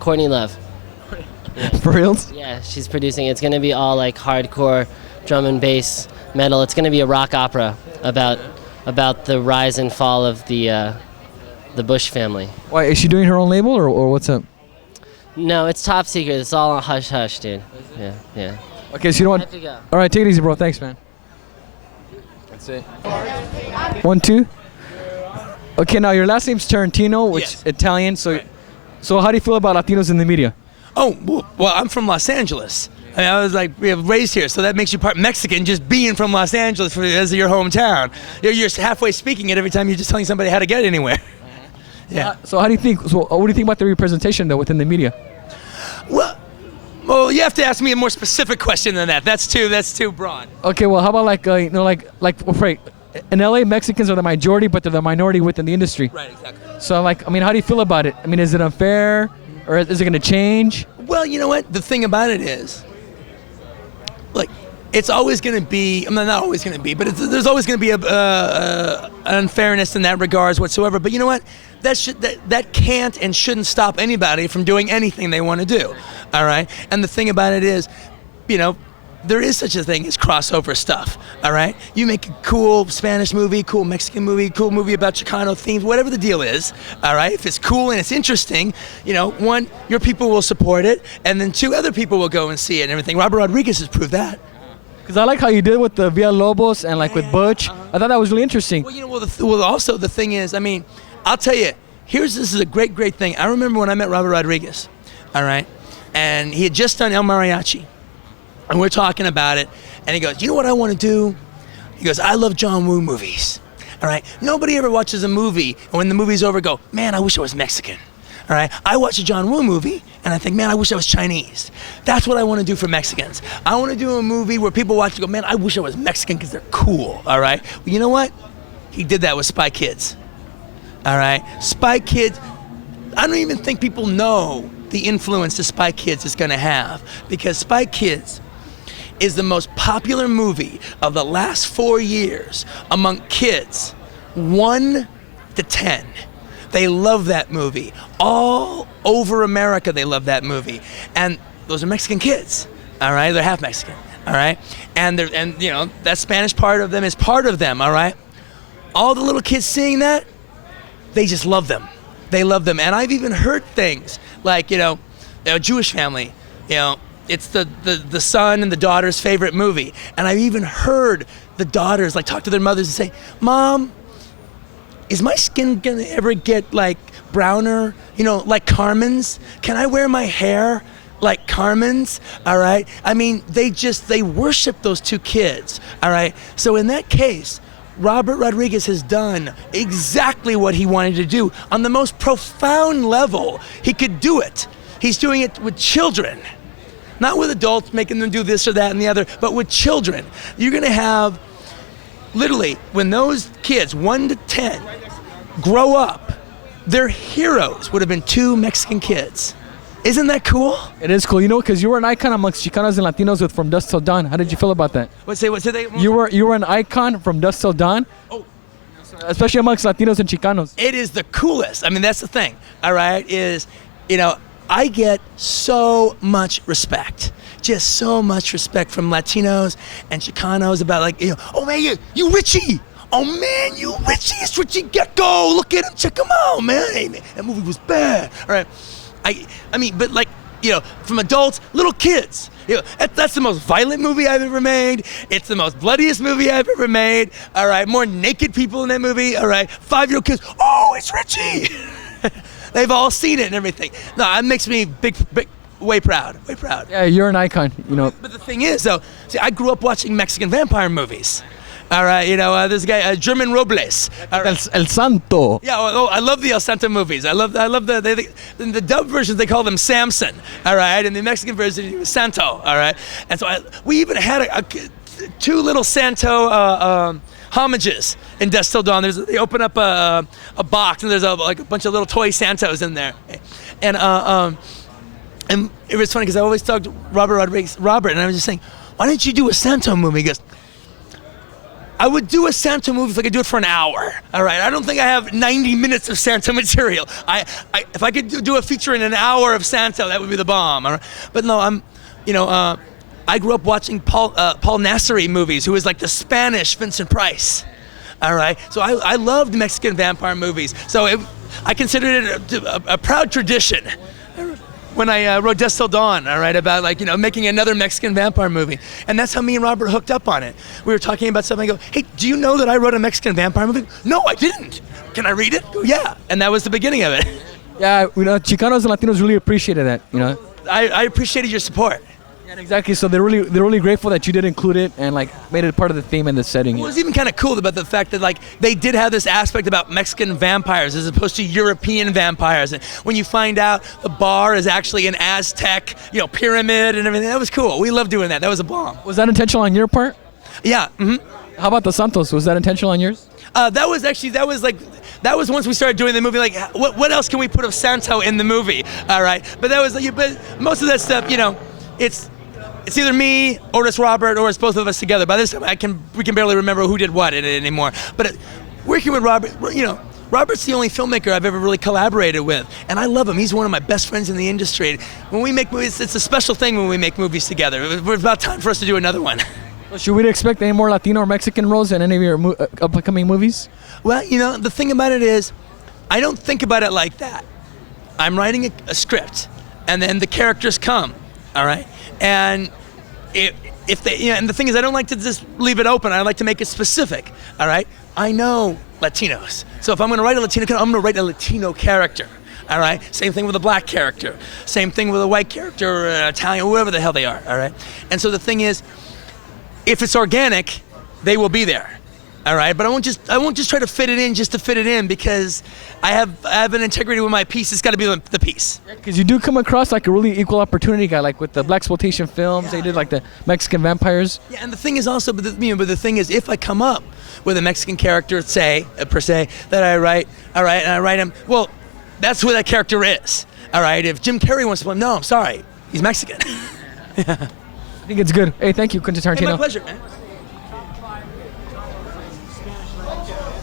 Courtney Love. For reals? Yeah, she's producing. It's going to be all like hardcore drum and bass metal. It's going to be a rock opera about the rise and fall of the Bush family. Why, is she doing her own label or what's up? No, it's top secret. It's all on hush hush, dude. Yeah. Okay, so you know I what? have to go. All right, take it easy, bro. Thanks, man. That's it. 1, 2. Okay, now your last name's Tarantino, which Yes. Italian. So how do you feel about Latinos in the media? Oh, well, I'm from Los Angeles. I mean, I was like raised here, so that makes you part Mexican just being from Los Angeles as your hometown. You're halfway speaking it every time you're just telling somebody how to get anywhere. Yeah. So how do you think? So what do you think about the representation though within the media? Well, you have to ask me a more specific question than that. That's too broad. Okay, well, how about like right, in LA, Mexicans are the majority, but they're the minority within the industry. Right, exactly. So like, I mean, how do you feel about it? I mean, is it unfair, or is it going to change? Well, you know what? The thing about it is, like, it's always going to be. I mean, not always going to be, but there's always going to be an unfairness in that regards whatsoever. But you know what? That can't and shouldn't stop anybody from doing anything they want to do. All right. And the thing about it is, you know, there is such a thing as crossover stuff. All right. You make a cool Spanish movie, cool Mexican movie, cool movie about Chicano themes, whatever the deal is. All right. If it's cool and it's interesting, you know, one, your people will support it, and then two, other people will go and see it and everything. Robert Rodriguez has proved that. Because I like how you did with the Villalobos and like with Butch. I thought that was really interesting. Well, you know, also the thing is, I mean, I'll tell you, this is a great thing. I remember when I met Robert Rodriguez, all right, and he had just done El Mariachi, and we're talking about it, and he goes, you know what I want to do? He goes, I love John Woo movies, all right? Nobody ever watches a movie, and when the movie's over, go, man, I wish I was Mexican. All right, I watch a John Woo movie, and I think, man, I wish I was Chinese. That's what I want to do for Mexicans. I want to do a movie where people watch and go, man, I wish I was Mexican because they're cool, all right? Well, you know what? He did that with Spy Kids, all right? Spy Kids, I don't even think people know the influence that Spy Kids is going to have, because Spy Kids is the most popular movie of the last 4 years among kids 1 to 10. They love that movie. All over America, they love that movie. And those are Mexican kids, all right? They're half Mexican, all right? And you know, that Spanish part of them is part of them, all right? All the little kids seeing that, they just love them. They love them. And I've even heard things like, you know, a Jewish family, you know, it's the son and the daughter's favorite movie. And I've even heard the daughters like talk to their mothers and say, Mom, is my skin gonna ever get like browner, you know, like Carmen's? Can I wear my hair like Carmen's? All right. I mean, they worship those two kids. All right. So in that case, Robert Rodriguez has done exactly what he wanted to do on the most profound level he could do it. He's doing it with children, not with adults making them do this or that and the other, but with children. You're gonna have, literally, when those kids, 1 to 10, grow up, their heroes would have been 2 Mexican kids. Isn't that cool? It is cool, you know, because you were an icon amongst Chicanos and Latinos with From Dusk Till Dawn. How did you feel about that? What's they? You were an icon from Dusk Till Dawn. Oh. Especially amongst Latinos and Chicanos. It is the coolest. I mean, that's the thing. All right, is, you know, I get so much respect. Just so much respect from Latinos and Chicanos about, like, you know, oh man, you Richie. Oh man, you Richie. It's Richie Gecko. Look at him. Check him out, man. Hey, man, that movie was bad. All right. I mean, but like, you know, from adults, little kids. You know, that's the most violent movie I've ever made. It's the most bloodiest movie I've ever made. All right. More naked people in that movie. All right. 5-year-old kids. Oh, it's Richie. They've all seen it and everything. No, it makes me big, way proud. Yeah, you're an icon, you know. But the thing is, though, see, I grew up watching Mexican vampire movies. All right, you know, this guy, German Robles. Right. El Santo. Yeah, I love the El Santo movies. I love the dub versions, they call them Samson. All right, and the Mexican version, he was Santo. All right, and so we even had 2 little Santo homages in Dusk Till Dawn. They open up a box and there's a bunch of little toy Santos in there, and it was funny because I always talked to Robert, and I was just saying, why didn't you do a Santo movie? He goes, I would do a Santo movie if I could do it for an hour. All right, I don't think I have 90 minutes of Santo material. If I could do a feature in an hour of Santo, that would be the bomb. All right? But no, I grew up watching Paul Nasseri movies, who was like the Spanish Vincent Price. All right, so I loved Mexican vampire movies. So I considered it a proud tradition when I wrote Death Till Dawn, all right, about making another Mexican vampire movie. And that's how me and Robert hooked up on it. We were talking about something. I go, hey, do you know that I wrote a Mexican vampire movie? No, I didn't. Can I read it? Go, yeah. And that was the beginning of it. Yeah, Chicanos and Latinos really appreciated that. I appreciated your support. Yeah, exactly. So they're really grateful that you did include it and made it part of the theme and the setting. Well, it was even kind of cool about the fact that they did have this aspect about Mexican vampires as opposed to European vampires. And when you find out the bar is actually an Aztec, pyramid and everything, that was cool. We loved doing that. That was a bomb. Was that intentional on your part? Yeah. Mm-hmm. How about the Santos? Was that intentional on yours? That was once we started doing the movie. What else can we put of Santo in the movie? All right. But that was but most of that stuff, it's either me or it's Robert or it's both of us together. By this time, we can barely remember who did what in it anymore. But working with Robert, Robert's the only filmmaker I've ever really collaborated with, and I love him. He's one of my best friends in the industry. When we make movies, it's a special thing when we make movies together. It's about time for us to do another one. Should we expect any more Latino or Mexican roles in any of your upcoming movies? Well, the thing about it is, I don't think about it like that. I'm writing a script, and then the characters come, all right? And if they, and the thing is, I don't like to just leave it open. I like to make it specific, all right? I know Latinos, so if I'm going to write a Latino character, I'm going to write a Latino character, all right? Same thing with a black character, same thing with a white character, or an Italian, whoever the hell they are, all right? And so the thing is, if it's organic, they will be there. All right, but I won't just try to fit it in just to fit it in, because I have an integrity with my piece. It's got to be the piece. Because you do come across like a really equal opportunity guy, like with the blaxploitation films. Yeah. They did like the Mexican vampires. Yeah, and the thing is also, but the thing is, if I come up with a Mexican character, per se, that I write, all right, and I write him, well, that's who that character is. All right, if Jim Carrey wants to play him, no, I'm sorry, he's Mexican. I think it's good. Hey, thank you, Quentin Tarantino. Hey, my pleasure, man.